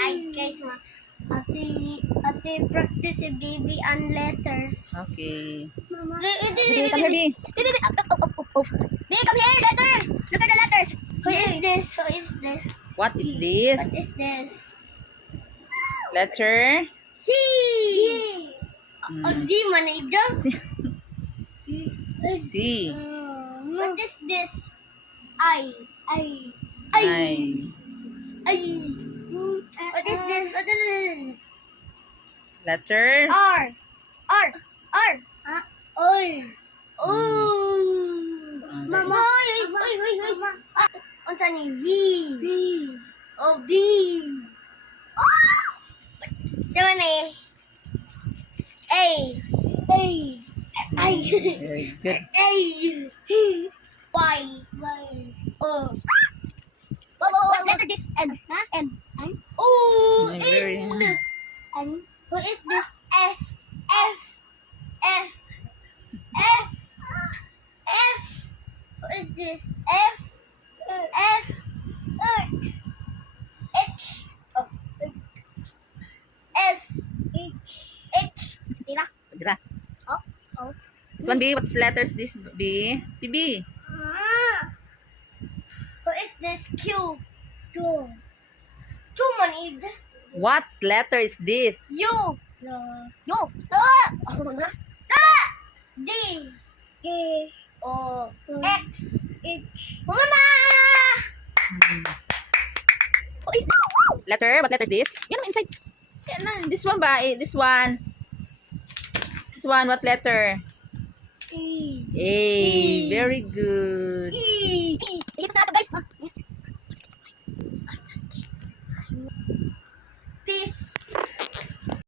Hi guys, ate practice si baby and letters. Okay. Mama. Baby, come here, Baby, baby, come here, letters. Look at the letters. Who is this? Who is this? What is this? What is this? Letter? C. Hmm. Oh, Z man ito. C. What is this? I. I. What is this? What is this? Letter? R. Mama. Oy. Unsa ni V? Oh, B. Oh! Diba na eh? A. Very good. A. Y. Oh. What letter this? N. Oh, Very N. Who is this? F. Who is this? F. H. Oh. S. H. Tira. Gra. Oh. This one B. What's letters this B? B. Who is this? Q. Two man is this? What letter is this? U. D. O. X. Mama! Hmm. Who is that? Letter? What letter is this? Yan inside. Yan na. This one ba? This one. This one. What letter? E. A. Very good. Ito na ito guys. Peace.